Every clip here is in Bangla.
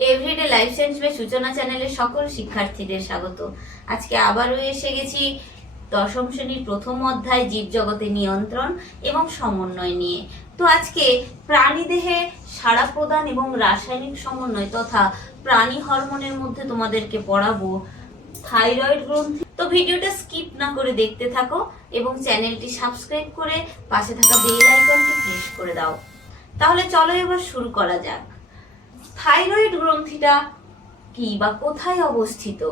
এভরিডে লাইফ সায়েন্স বে সূচনা চ্যানেলের সকল শিক্ষার্থীদের স্বাগত। আজকে আবারও এসে গেছি দশম শ্রেণির প্রথম অধ্যায় জীবজগতে নিয়ন্ত্রণ এবং সমন্বয় নিয়ে। তো আজকে প্রাণীদেহে সাড়া প্রদান এবং রাসায়নিক সমন্বয় তথা প্রাণী হরমোনের মধ্যে তোমাদেরকে পড়াবো থাইরয়েড গ্রন্থি। তো ভিডিওটা স্কিপ না করে দেখতে থাকো এবং চ্যানেলটি সাবস্ক্রাইব করে পাশে থাকা বেল আইকনটি প্রেস করে দাও। তাহলে চলো এবার শুরু করা যাক। থাইরয়েড গ্রন্থিটা কি বা কোথায় অবস্থিত?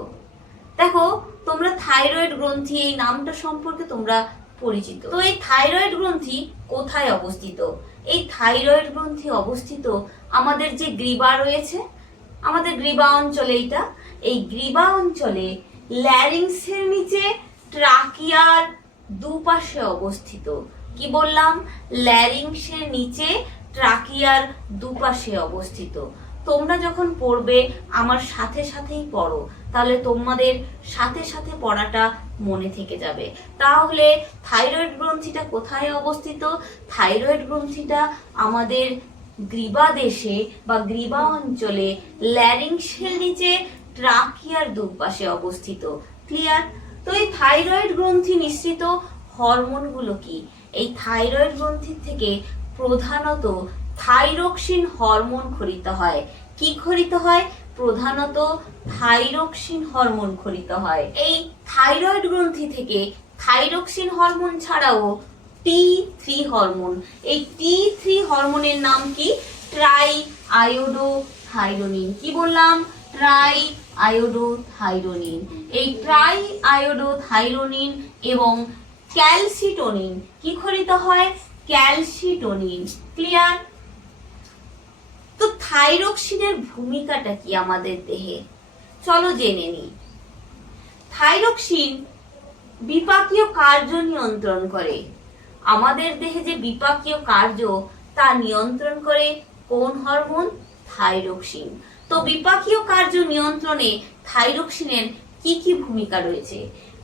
দেখো, তোমরা থাইরয়েড গ্রন্থি, এই নামটা সম্পর্কে তোমরা পরিচিত। তো এই থাইরয়েড গ্রন্থি কোথায় অবস্থিত? এই থাইরয়েড গ্রন্থি অবস্থিত আমাদের যে গ্রীবা রয়েছে, আমাদের গ্রীবা অঞ্চলে এইটা। এই গ্রীবা অঞ্চলে ল্যারিংসের নিচে ট্রাকিয়ার দুপাশে অবস্থিত। কি বললাম? ল্যারিংসের নিচে ট্রাকিয়ার দুপাশে অবস্থিত। তোমরা যখন পড়বে, আমার সাথে সাথেই পড়ো। তাহলে তোমাদের সাথে সাথে পড়াটা মনে থেকে যাবে। তাহলে থাইরয়েড গ্রন্থিটা কোথায় অবস্থিত? থাইরয়েড গ্রন্থিটা আমাদের গ্রীবা দেশে বা গ্রীবা অঞ্চলে ল্যারিংসের নিচে ট্রাকিয়ার দুপাশে অবস্থিত। ক্লিয়ার? তো এই থাইরয়েড গ্রন্থি নিঃসৃত হরমোনগুলো কি? এই থাইরয়েড গ্রন্থির থেকে প্রধানত থাইরক্সিন হরমোন খরিত হয়। কি খরিত হয়? প্রধানত থাইরক্সিন হরমোন খরিত হয়। এই থাইরয়েড গ্রন্থি থেকে থাইরক্সিন হরমোন ছাড়াও টি থ্রি হরমোন। এই টি থ্রি হরমোনের নাম কি? ট্রাই আয়োডো থাইরোনিন কি বললাম? ট্রাই আয়োডো থাইরোনিন এই ট্রাই আয়োডো থাইরোনিন এবং ক্যালসিটোনিন কি খরিত হয়? ক্যালসিটোনিন। ক্লিয়ার? থাইরক্সিনের ভূমিকাটা কি আমাদের দেহে? চলো জেনে নিই। থাইরক্সিন বিপাকীয় কার্য নিয়ন্ত্রণ করে। আমাদের দেহে যে বিপাকীয় কার্য, তা নিয়ন্ত্রণ করে কোন হরমোন? থাইরক্সিন। তো বিপাকীয় কার্য নিয়ন্ত্রণে থাইরক্সিনের কি কি ভূমিকা রয়েছে?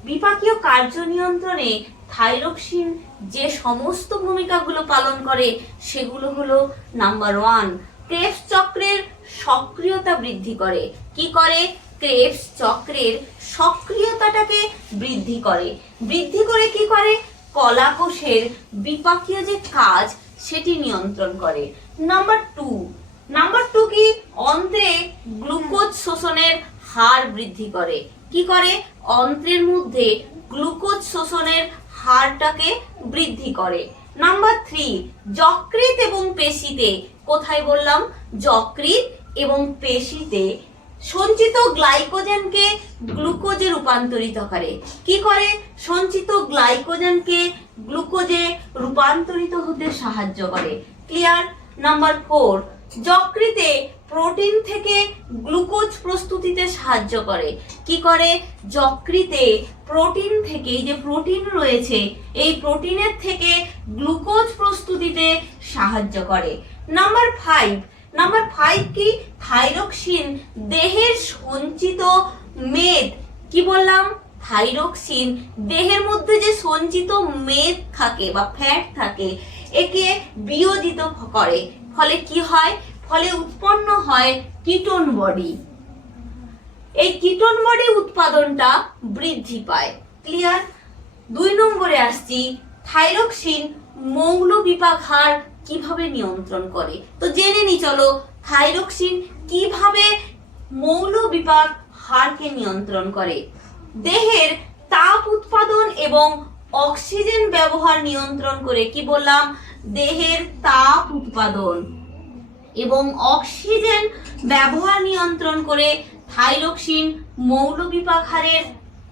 বিপাকীয় কার্য নিয়ন্ত্রণে থাইরক্সিন যে সমস্ত ভূমিকাগুলো পালন করে, সেগুলো হলো নাম্বার ওয়ান ক্রেবস চক্রের সক্রিয়তা বৃদ্ধি করে। কি করে? ক্রেবস চক্রের সক্রিয়তাটাকে বৃদ্ধি করে। বৃদ্ধি করে কি করে? কলাকোষের বিপাকীয় যে কাজ, সেটি নিয়ন্ত্রণ করে। Number two. নাম্বার টু কি? অন্ত্রে গ্লুকোজ শোষণের হার বৃদ্ধি করে। কি করে? অন্ত্রের মধ্যে গ্লুকোজ শোষণের হারটাকে বৃদ্ধি করে। নাম্বার থ্রি যকৃত এবং পেশিতে কোথায় বললাম? যকৃত এবং পেশিতে সঞ্চিত গ্লাইকোজেনকে গ্লুকোজে রূপান্তরিত করে। কি করে? সঞ্চিত গ্লাইকোজেনকে গ্লুকোজে রূপান্তরিত হতে সাহায্য করে। ক্লিয়ার নাম্বার ফোর যকৃতে প্রোটিন থেকে গ্লুকোজ প্রস্তুতিতে সাহায্য করে। কি করে? যকৃতে প্রোটিন থেকে, এই যে প্রোটিন রয়েছে, এই প্রোটিনের থেকে গ্লুকোজ প্রস্তুতিতে সাহায্য করে। নাম্বার ফাইভ নাম্বার ফাইভ কি? থাইরক্সিন, দেহের সঞ্চিত মেদ। কি বললাম? থাইরক্সিন, দেহের মধ্যে যে সঞ্চিত মেদ থাকে বা ফ্যাট থাকে, একে বিয়োজিত করে। ফলে কি হয়? ফলে উৎপন্ন হয় কিটোন বডি। এই কিটোন বডি উৎপাদনটা বৃদ্ধি পায়। ক্লিয়ার? দুই নম্বরে আসছি, থাইরক্সিন মৌল বিপাক হার কীভাবে নিয়ন্ত্রণ করে? তো জেনে নি, চলো, থাইরক্সিন কীভাবে মৌল বিপাক হারকে নিয়ন্ত্রণ করে? দেহের তাপ উৎপাদন এবং অক্সিজেন ব্যবহার নিয়ন্ত্রণ করে কি বললাম? দেহের তাপ উৎপাদন এবং অক্সিজেন ব্যবহার নিয়ন্ত্রণ করে থাইরক্সিন মৌল বিপাক হারের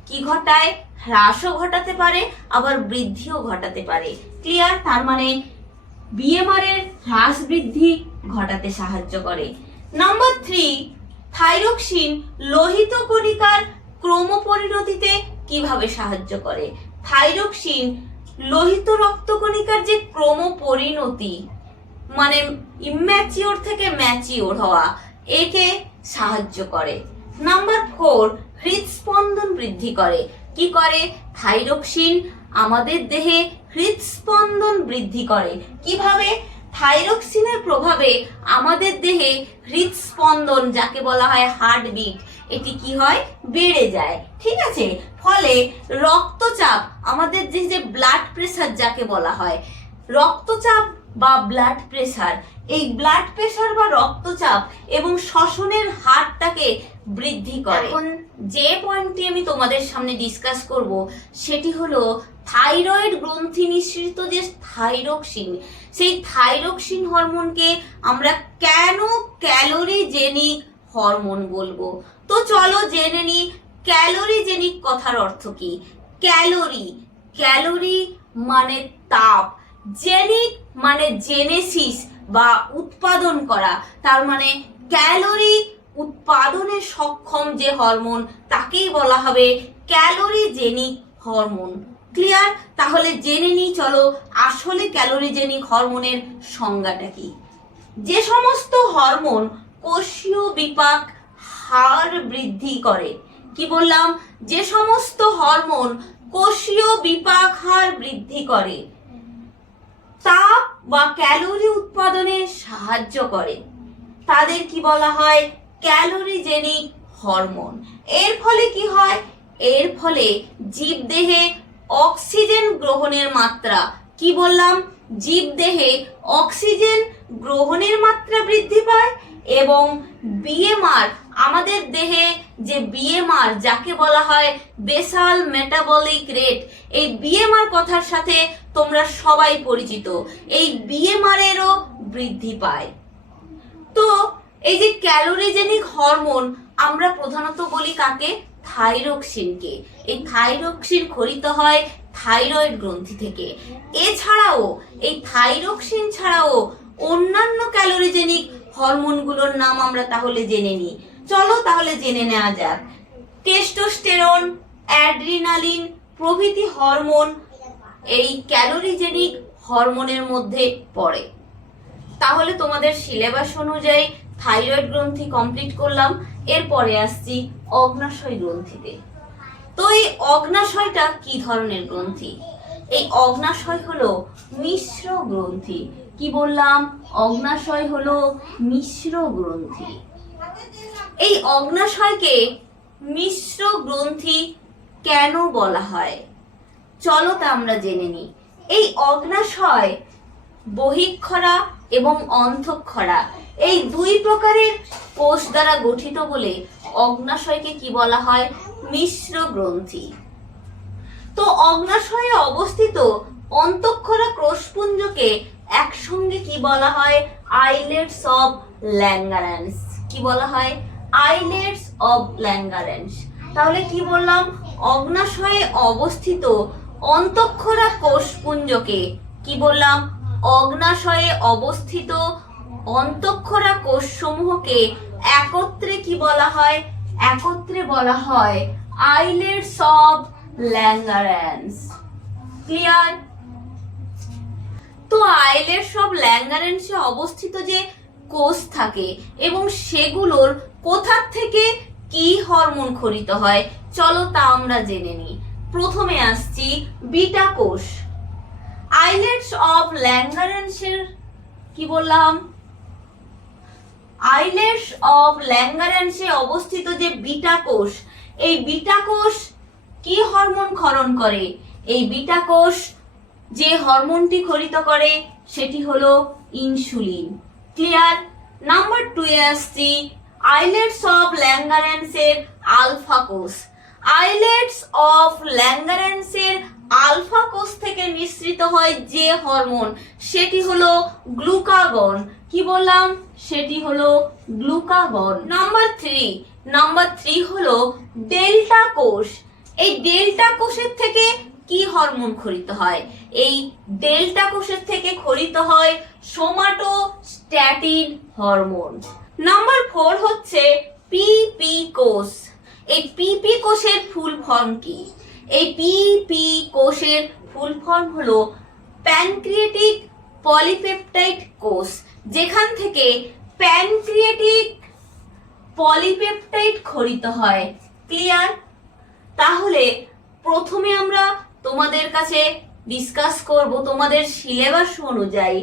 কি ঘটায়? হ্রাসও ঘটাতে পারে, আবার বৃদ্ধিও ঘটাতে পারে। ক্লিয়ার তার মানে বিএমআর এর হ্রাস বৃদ্ধি ঘটাতে সাহায্য করে। নাম্বার থ্রি থাইরক্সিন লোহিত কণিকার ক্রমপরিণতিতে কীভাবে সাহায্য করে? থাইরক্সিন লোহিত রক্তকণিকার যে ক্রমপরিণতি মানে ইম্যাচিওর থেকে ম্যাচিওর হওয়া, একে সাহায্য করে। নাম্বার ফোর হৃদস্পন্দন বৃদ্ধি করে। কি করে? থাইরক্সিন আমাদের দেহে হৃদস্পন্দন বৃদ্ধি করে। কীভাবে? থাইরক্সিনের প্রভাবে আমাদের দেহে হৃদস্পন্দন যাকে বলা হয় হার্টবিট এটি কি হয়? বেড়ে যায়। ঠিক আছে? ফলে রক্তচাপ, আমাদের যে যে ব্লাড প্রেসার যাকে বলা হয়, রক্তচাপ বা ব্লাড প্রেসার এই ব্লাড প্রেসার বা রক্তচাপ এবং শ্বসনের হারটাকে বৃদ্ধি করে। এখন যে পয়েন্টটি আমি তোমাদের সামনে ডিসকাস করব, সেটি হলো থাইরয়েড গ্রন্থি নিঃসৃত যে থাইরক্সিন সেই থাইরক্সিন হরমোনকে আমরা কেন ক্যালোরিজেনিক হরমোন বলব? তো চলো জেনে নিই ক্যালোরিজেনিক কথার অর্থ কি? ক্যালোরি। ক্যালোরি মানে তাপ। জেনিক মানে জেনেসিস বা উৎপাদন করা। তার মানে ক্যালোরি উৎপাদনে সক্ষম যে হরমোন, তাকেই বলা হবে ক্যালোরিজেনিক হরমোন। ক্লিয়ার? তাহলে জেনে নিই, চলো আসলে ক্যালোরিজেনিক হরমোনের সংজ্ঞাটা কি? যে সমস্ত হরমোন কোষীয় বিপাক হার বৃদ্ধি করে কি বললাম? যে সমস্ত হরমোন কোষীয় বিপাক হার বৃদ্ধি করে, তাপ বা ক্যালোরি উৎপাদনে সাহায্য করে। তাদের কি বলা হয়? Calorigenic hormone. এর ফলে কি হয়? এর ফলে জীবদেহে অক্সিজেন গ্রহণের মাত্রা, কি বললাম? জীবদেহে অক্সিজেন গ্রহণের মাত্রা বৃদ্ধি পায় এবং বিএমআর আমাদের দেহে যে বিএমআর যাকে বলা হয় বেসাল মেটাবলিক রেট এই বিএমআর কথার সাথে তোমরা সবাই পরিচিত। এই বিএমআর এরও বৃদ্ধি পায়। তো এই যে ক্যালোরিজেনিক হরমোন আমরা প্রধানত বলি কাকে? থাইরক্সিনকে এই থাইরক্সিন খরিত হয় থাইরয়েড গ্রন্থি থেকে। এছাড়াও, এই থাইরক্সিন ছাড়াও অন্যান্য ক্যালোরিজেনিক হরমোনগুলোর নাম আমরা তাহলে জেনে নিই। চলো তাহলে জেনে নেওয়া যাক। টেস্টোস্টেরন অ্যাড্রিনালিন প্রভৃতি হরমোন এই ক্যালোরিজেনিক হরমোনের মধ্যে পড়ে। তাহলে তোমাদের সিলেবাস অনুযায়ী থাইরয়েড গ্রন্থি কমপ্লিট করলাম, এরপরে আসছি অগ্নাশয় গ্রন্থিতে। তো এই অগ্নাশয়টা কি ধরনের গ্রন্থি? এই অগ্নাশয় হলো মিশ্র গ্রন্থি কি বললাম? অগ্নাশয় হলো মিশ্র গ্রন্থি। এই অগ্নাশয়কে মিশ্র গ্রন্থি কেন বলা হয়? চলো তা আমরা জেনে নিই। এই অগ্নাশয় বহিক্ষরা এবং অন্তঃক্ষরা এই দুই প্রকারের কোষ দ্বারা গঠিত বলে অগ্নাশয়কে কি বলা হয়? মিশ্র গ্রন্থি। তো অগ্নাশয়ে অবস্থিত অন্তঃক্ষরা কোষপুঞ্জকে একসঙ্গে কি বলা হয়? আইলেটস অফ ল্যাঙ্গারেন্স কি বলা হয়? আইলেটস অফ ল্যাঙ্গারেন্স তাহলে কি বললাম? অগ্নাশয়ে অবস্থিত অন্তঃক্ষরা কোষপুঞ্জকে কি বললাম? অগ্নাশয়ে অবস্থিত অন্তঃক্ষরা কোষসমূহকে একত্রে কি বলা হয়? একত্রে বলা হয় আইলেটস অব ল্যাঙ্গারেন্স ক্লিয়ার তো আইলেটস অফ ল্যাঙ্গারেন্সে অবস্থিত যে কোষ থাকে এবং সেগুলোর কোথার থেকে কি হরমোন খরিত হয়, চলো তা আমরা জেনে নিই। প্রথমে আসছি বিটা কোষ। আইলেটস অফ ল্যাঙ্গারেন্সের, কি বললাম? আইলেটস অফ ল্যাঙ্গারেন্সে অবস্থিত যে বিটা কোষ, এই বিটা কোষ কি হরমোন ক্ষরণ করে? এই বিটা কোষ যে হরমোনটি খরিত করে, সেটি হলো ইনসুলিন। ক্লিয়ার? নাম্বার টু এ আসছি, আইলেটস অফ ল্যাঙ্গারেন্সের আলফা কোষ। আইলেটস অফ ল্যাঙ্গারেন্সের আলফা কোষ থেকে নিঃসৃত হয় যে হরমোন, সেটি হলো গ্লুকাগন। কি বললাম? সেটি হলো glucagon. Number three number three হলো ডেল্টা কোষ। এই ডেল্টা কোষের থেকে কি হরমোন খরিত হয়? এই ডেল্টা কোষের থেকে খরিত হয় সোমাটোস্ট্যাটিন হরমোন। নাম্বার ফোর হচ্ছে পিপি কোষ। এই পিপি কোষের ফুল ফর্ম কি? এই পিপি কোষের ফুল ফর্ম হলো প্যানক্রিয়েটিক পলিপেপটাইড কোষ, যেখান থেকে প্যানক্রিয়েটিক পলিপেপটাইড খরিত হয়। ক্লিয়ার? তাহলে প্রথমে আমরা তোমাদের কাছে ডিসকাস করব তোমাদের সিলেবাস অনুযায়ী।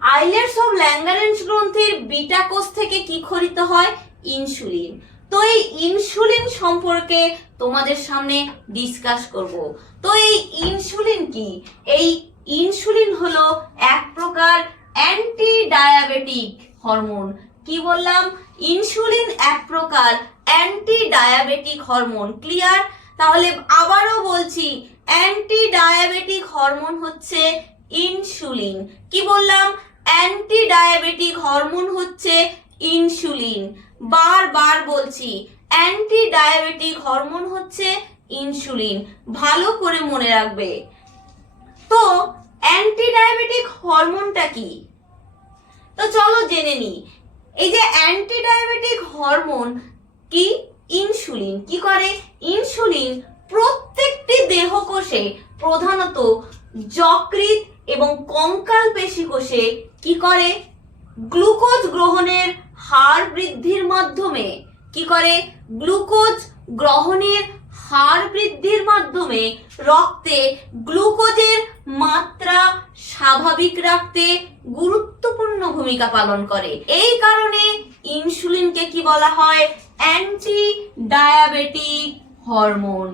আইলেটস অফ ল্যাঙ্গারেন্স গ্রন্থির বিটা কোষ থেকে কি খরিত হয়? ইনসুলিন তো এই ইনসুলিন সম্পর্কে তোমাদের সামনে ডিসকাস করব। তো এই ইনসুলিন কি? এই ইনসুলিন হলো এক প্রকার অ্যান্টি ডায়াবেটিক হরমোন কি বললাম? ইনসুলিন এক প্রকার অ্যান্টি ডায়াবেটিক হরমোন ক্লিয়ার তাহলে আবারও বলছি অ্যান্টি ডায়াবেটিক হরমোন হচ্ছে ইনসুলিন কি বললাম? অ্যান্টি ডায়াবেটিক হরমোন হচ্ছে ইনসুলিন বারবার বলছি অ্যান্টি ডায়াবেটিক হরমোন হচ্ছে ইনসুলিন ভালো করে মনে রাখবে। তো অ্যান্টি ডায়াবেটিক হরমোনটা কি? তো চলো জেনে নিই। এই যে অ্যান্টি ডায়াবেটিক হরমোন কি? ইনসুলিন কি করে? ইনসুলিন প্রত্যেকটি দেহকোষে প্রধানত যকৃৎ এবং কঙ্কাল পেশি কোষে কি করে? গ্লুকোজ গ্রহণের হার বৃদ্ধির মাধ্যমে কি করে? গ্লুকোজ গ্রহণের হার বৃদ্ধির মাধ্যমে রক্তে গ্লুকোজের মাত্রা স্বাভাবিক রাখতে গুরুত্বপূর্ণ ভূমিকা পালন করে। এই কারণে ইনসুলিনকে কি বলা হয়? Anti diabetic hormone.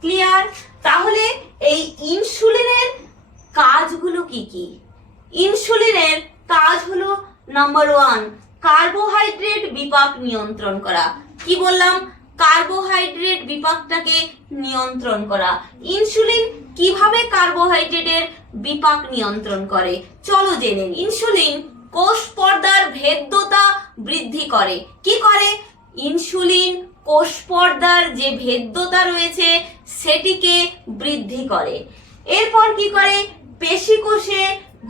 ক্লিয়ার তাহলে এই ইনসুলিনের কাজগুলো কি কি? ইনসুলিনের কাজ হলো নাম্বার ওয়ান কার্বোহাইড্রেট বিপাক নিয়ন্ত্রণ করা। কি বললাম? কার্বোহাইড্রেট বিপাকটাকে নিয়ন্ত্রণ করা। ইনসুলিন কীভাবে কার্বোহাইড্রেটের বিপাক নিয়ন্ত্রণ করে? চলো জেনে ইনসুলিন কোষ পর্দার ভেদ্যতা বৃদ্ধি করে। কি করে? ইনসুলিন কোষ পর্দার যে ভেদ্যতা রয়েছে, সেটিকে বৃদ্ধি করে। এরপর কি করে? পেশি কোষে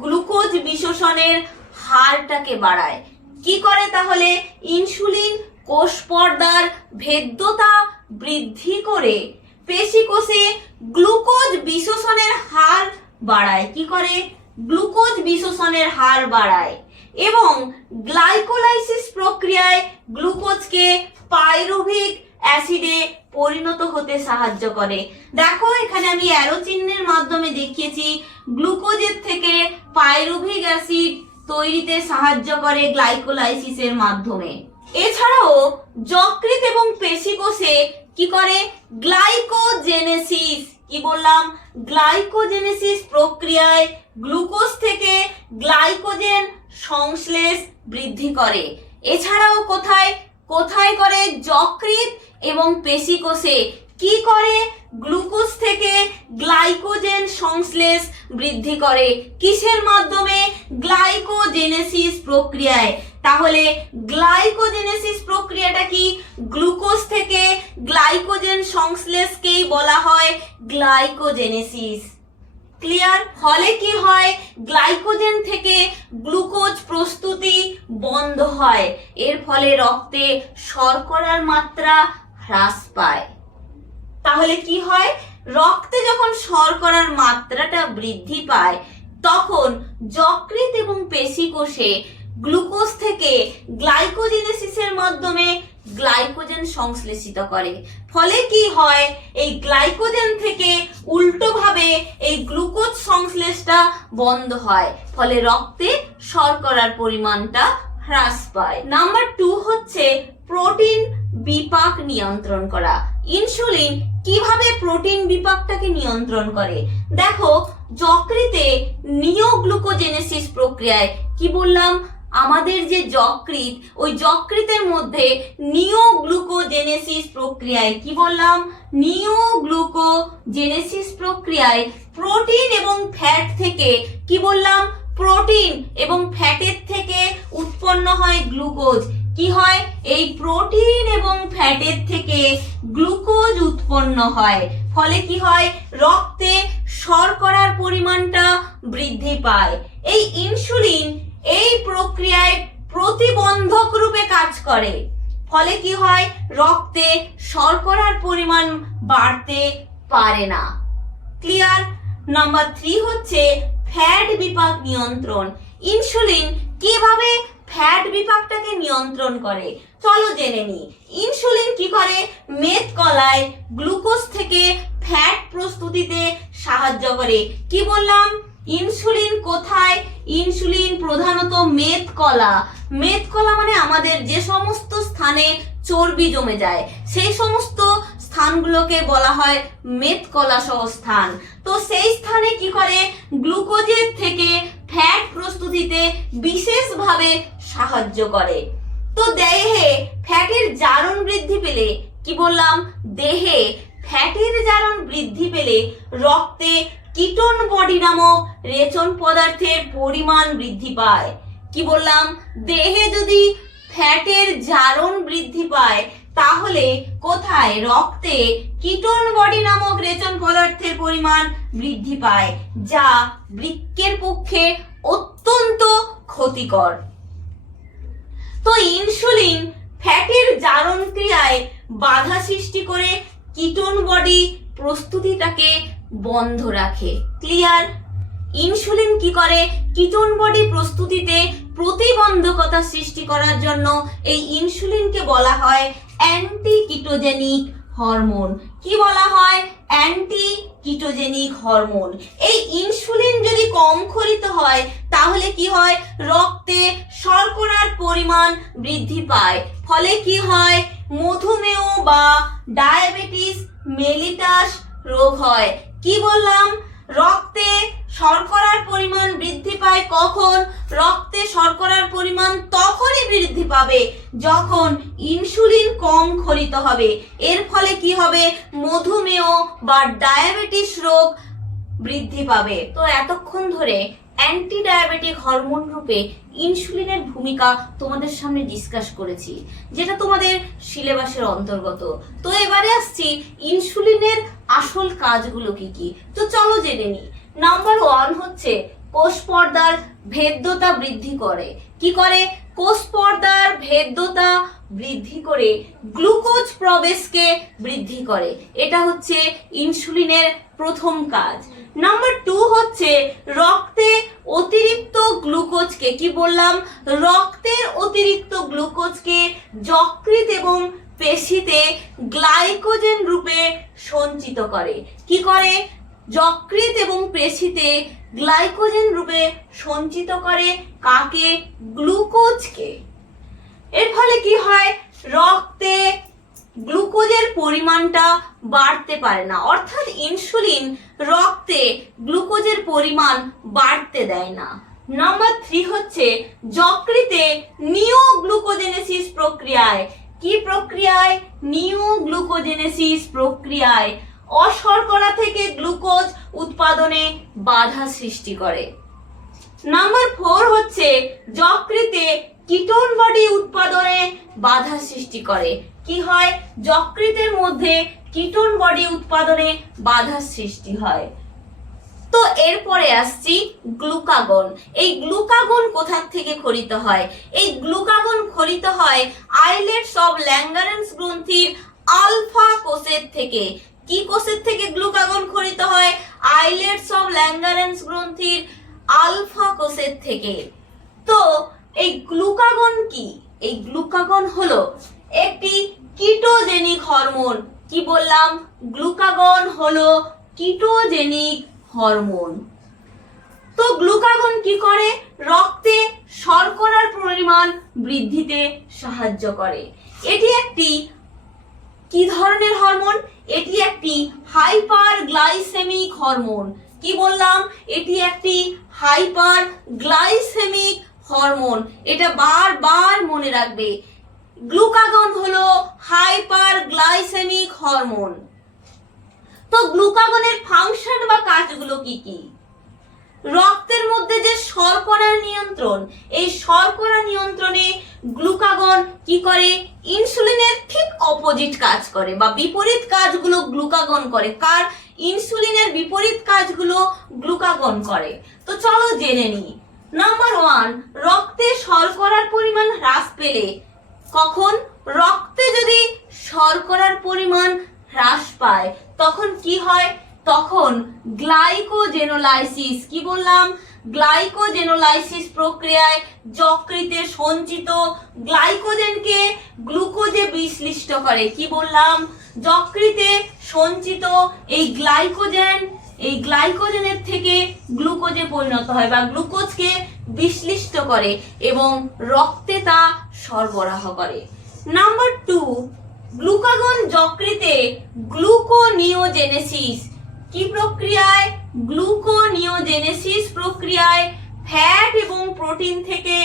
গ্লুকোজ বিশোষণের হারটাকে বাড়ায়। কি করে তাহলে? ইনসুলিন কোষ পর্দার ভেদ্যতা বৃদ্ধি করে পেশি কোষে গ্লুকোজ বিশোষণের হার বাড়ায়। কি করে? গ্লুকোজ বিশোষণের হার বাড়ায় এবং গ্লাইকোলাইসিস প্রক্রিয়ায় গ্লুকোজকে পাইরুভিক অ্যাসিডে পরিণত হতে সাহায্য করে। দেখো, এখানে আমি অ্যারো চিহ্নের মাধ্যমে দেখিয়েছি, গ্লুকোজের থেকে পাইরুভিক অ্যাসিড তৈরিতে সাহায্য করে গ্লাইকোলাইসিসের মাধ্যমে। এছাড়াও যকৃত এবং পেশিকোষে কি করে? গ্লাইকোজেনেসিস। কি বললাম? গ্লাইকোজেনেসিস প্রক্রিয়ায় গ্লুকোজ থেকে গ্লাইকোজেন সংশ্লেষ বৃদ্ধি করে। এছাড়াও কোথায়? কোথায় করে যকৃত এবং পেশিকোষে? কি করে গ্লুকোজ থেকে গ্লাইকোজেন সংশ্লেষ বৃদ্ধি করে? কিসের মাধ্যমে? গ্লাইকোজেনেসিস প্রক্রিয়ায়। তাহলে গ্লাইকোজেনেসিস প্রক্রিয়াটা কি? গ্লুকোজ থেকে গ্লাইকোজেন সংশ্লেষকেই বলা হয় গ্লাইকোজেনেসিস। ক্লিয়ার ফলে কি হয়? গ্লাইকোজেন থেকে গ্লুকোজ প্রস্তুতি বন্ধ হয়। এর ফলে রক্তে শর্করার মাত্রা হ্রাস পায়। তাহলে কি হয়? রক্তে যখন শর্করার মাত্রাটা বৃদ্ধি পায়, তখন যকৃৎ এবং পেশি কোষে গ্লুকোজ থেকে গ্লাইকোজেনেসিসের মাধ্যমে গ্লাইকোজেন সংশ্লেষিত করে। ফলে কি হয়? এই গ্লাইকোজেন থেকে উল্টোভাবে এই গ্লুকোজ সংশ্লেষটা বন্ধ হয়, ফলে রক্তে শর্করার পরিমাণটা হ্রাস পায়। নাম্বার টু হচ্ছে প্রোটিন বিপাক নিয়ন্ত্রণ করা। ইনসুলিন কীভাবে প্রোটিন বিপাকটাকে নিয়ন্ত্রণ করে? দেখো, যকৃতে নিওগ্লুকোজেনেসিস প্রক্রিয়ায় কি বললাম? আমাদের যে যকৃত ওই যকৃতের মধ্যে নিওগ্লুকোজেনেসিস প্রক্রিয়ায় কি বললাম? নিওগ্লুকোজেনেসিস প্রক্রিয়ায় প্রোটিন এবং ফ্যাট থেকে কি বললাম? প্রোটিন এবং ফ্যাটের থেকে উৎপন্ন হয় গ্লুকোজ। কি হয়? এই প্রোটিন এবং ফ্যাটের থেকে গ্লুকোজ উৎপন্ন হয়। ফলে কি হয়? রক্তে শর্করার পরিমাণটা বৃদ্ধি পায়। এই ইনসুলিন এই প্রক্রিয়ায় প্রতিবন্ধক রূপে কাজ করে। ফলে কি হয়? রক্তে শর্করার পরিমাণ বাড়তে পারে না। ক্লিয়ার নাম্বার থ্রি হচ্ছে ফ্যাট বিপাক নিয়ন্ত্রণ। ইনসুলিন কীভাবে ফ্যাট বিপাকটাকে নিয়ন্ত্রণ করে? চলো জেনে নি ইনসুলিন কি করে? মেদ কলায় গ্লুকোজ থেকে ফ্যাট প্রস্তুতিতে সাহায্য করে। কি বললাম? ইনসুলিন কোথায়? ইনসুলিন প্রধানত মেদকলা। মেদকলা মানে আমাদের যে সমস্ত স্থানে চর্বি জমে যায়, সেই সমস্ত স্থানগুলোকে বলা হয় মেদকলা সহ স্থান। তো সেই স্থানে কি করে? গ্লুকোজের থেকে ফ্যাট প্রস্তুতিতে বিশেষভাবে সাহায্য করে। তো দেহে ফ্যাটের জারণ বৃদ্ধি পেলে কি বললাম? দেহে ফ্যাটের জারণ বৃদ্ধি পেলে রক্তে কিটোন বডি নামক রেচন পদার্থের পরিমাণ বৃদ্ধি পায়। কি বললাম? দেহে যদি ফ্যাটের জারণ বৃদ্ধি পায়, তাহলে কোথায়? রক্তে কিটোন বডি নামক রেচন পদার্থের পরিমাণ বৃদ্ধি পায়, যা বৃক্কের পক্ষে অত্যন্ত ক্ষতিকর। তো ইনসুলিন ফ্যাটের জারণ ক্রিয়ায় বাধা সৃষ্টি করে কিটোন বডি প্রস্তুতিটাকে বন্ধ রাখে। ক্লিয়ার ইনসুলিন কি করে? কিটোন বডি প্রস্তুতিতে প্রতিবন্ধকতা সৃষ্টি করার জন্য এই ইনসুলিনকে বলা হয় অ্যান্টি কিটোজেনিক হরমোন কি বলা হয়? অ্যান্টি কিটোজেনিক হরমোন এই ইনসুলিন যদি কম খরিত হয়, তাহলে কি হয়? রক্তে শর্করার পরিমাণ বৃদ্ধি পায়। ফলে কি হয়? মধুমেহ বা ডায়াবেটিস মেলিটাস রোগ হয়। কি বললাম? রক্তে শর্করার পরিমাণ বৃদ্ধি পায় কখন? রক্তে শর্করার পরিমাণ তখনই বৃদ্ধি পাবে যখন ইনসুলিন কম খরিত হবে। এর ফলে কি হবে? মধুমেহ বা ডায়াবেটিস রোগ বৃদ্ধি পাবে। তো এতক্ষণ ধরে অ্যান্টি ডায়াবেটিক হরমোন রূপে ইনসুলিনের ভূমিকা তোমাদের সামনে ডিসকাস করেছি, যেটা তোমাদের সিলেবাসের অন্তর্গত। তো এবারে আসছি ইনসুলিনের আসল কাজগুলো কি কি? তো চলো জেনে নি নাম্বার ওয়ান হচ্ছে কোষ পর্দার ভেদ্যতা বৃদ্ধি করে। কি করে? কোষ পর্দার ভেদ্যতা বৃদ্ধি করে, গ্লুকোজ প্রবেশকে বৃদ্ধি করে। এটা হচ্ছে ইনসুলিনের প্রথম কাজ। নাম্বার টু হচ্ছে রক্তে অতিরিক্ত গ্লুকোজকে, কি বললাম? রক্তের অতিরিক্ত গ্লুকোজকে যকৃত এবং পেশিতে গ্লাইকোজেন রূপে সঞ্চিত করে। কি করে? যকৃত এবং পেশিতে গ্লাইকোজেন রূপে সঞ্চিত করে কাকে? গ্লুকোজকে। এর ফলে কি হয়? রক্তে গ্লুকোজের পরিমাণটা বাড়তে পারে না। অর্থাৎ ইনসুলিন রক্তে গ্লুকোজের পরিমাণ বাড়তে দেয় না। নাম্বার থ্রি হচ্ছে যকৃতে নিও গ্লুকোজেনেসিস প্রক্রিয়ায়। কি প্রক্রিয়ায়? নিও গ্লুকোজেনেসিস প্রক্রিয়ায়। অশর্করা থেকে গ্লুকোজ উৎপাদনে বাধা সৃষ্টি করে। নাম্বার ফোর হচ্ছে যকৃতে কিটোন বডি উৎপাদনে বাধা সৃষ্টি করে। কি হয়? যকৃতের মধ্যে কিটোন বডি উৎপাদনে বাধা সৃষ্টি হয়। তো এরপরে আসছি গ্লুকাগন। এই গ্লুকাগন কোথা থেকে খরিত হয়? এই গ্লুকাগন খরিত হয় আইলেটস অফ ল্যাঙ্গারেন্স গ্রন্থির আলফা কোষের থেকে। কি কোষের থেকে গ্লুকাগন খরিত হয়? আইলেটস অফ ল্যাঙ্গারেন্স গ্রন্থির আলফা কোষের থেকে। তো, এই গ্লুকাগন কি? এই গ্লুকাগন হলো একটি কিটোজেনিক হরমোন। কি বললাম? গ্লুকাগন হলো কিটোজেনিক হরমোন। তো গ্লুকাগন কি করে? রক্তে শর্করার পরিমাণ বৃদ্ধিতে সাহায্য করে। এটি একটি কি ধরনের হরমোন? এটি একটি হাইপার গ্লাইসেমিক হরমোন। কি বললাম? এটি একটি হাইপার গ্লাইসেমিক হরমোন। এটা বারবার মনে রাখবে। গ্লুকাগন হলো হাইপার গ্লাইসেমিক হরমোন। তো গ্লুকাগনের ফাংশন বা কাজগুলো কি কি? রক্তের মধ্যে যে শর্করা নিয়ন্ত্রণ, এই শর্করা নিয়ন্ত্রণে গ্লুকাগন কি করে? ইনসুলিনের ঠিক অপোজিট কাজ করে বা বিপরীত কাজগুলো গ্লুকাগন করে। কার? ইনসুলিনের বিপরীত কাজগুলো গ্লুকাগন করে। তো চলো জেনে নিই। নাম্বার ওয়ান রক্তে শর্করার পরিমাণ হ্রাস পেলে কখন? রক্তে যদি শর্করার পরিমাণ হ্রাস পায়, তখন কি হয়? তখন গ্লাইকোজেনোলাইসিস, কি বললাম? গ্লাইকোজেনোলাইসিস প্রক্রিয়ায় যকৃতে সঞ্চিত গ্লাইকোজেনকে গ্লুকোজে বিশ্লিষ্ট করে, কি বললাম? যকৃতে সঞ্চিত এই গ্লাইকোজেন, এই গ্লাইকোজেনের থেকে গ্লুকোজে পরিণত হয় বা গ্লুকোজকে বিশ্লিষ্ট করে এবং রক্তে তা সরবরাহ করে। নাম্বার টু, গ্লুকাগন যকৃতে গ্লুকোনিওজেনেসিস কি প্রক্রিয়ায়? গ্লুকোনিওজেনেসিস প্রক্রিয়ায় ফ্যাট এবং প্রোটিন থেকে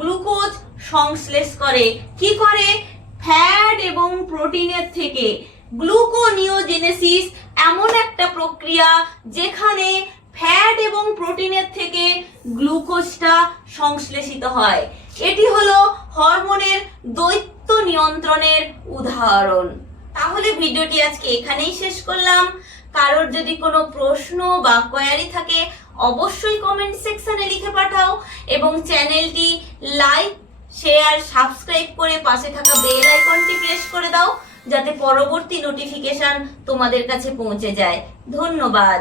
গ্লুকোজ সংশ্লেষ করে। কি করে? ফ্যাট এবং প্রোটিনের থেকে। গ্লুকোনিওজেনেসিস এমন একটা প্রক্রিয়া যেখানে ফ্যাট এবং প্রোটিনের থেকে গ্লুকোজটা সংশ্লেষিত হয়। এটি হলো হরমোনের দৈত্য নিয়ন্ত্রণের উদাহরণ। তাহলে ভিডিওটি আজকে এখানেই শেষ করলাম। কারোর যদি কোনো প্রশ্ন বা কোয়ারি থাকে, অবশ্যই কমেন্ট সেকশনে লিখে পাঠাও এবং চ্যানেলটি লাইক শেয়ার সাবস্ক্রাইব করে পাশে থাকা বেল আইকনটি প্রেস করে দাও, যাতে পরবর্তী নোটিফিকেশন তোমাদের কাছে পৌঁছে যায়। ধন্যবাদ।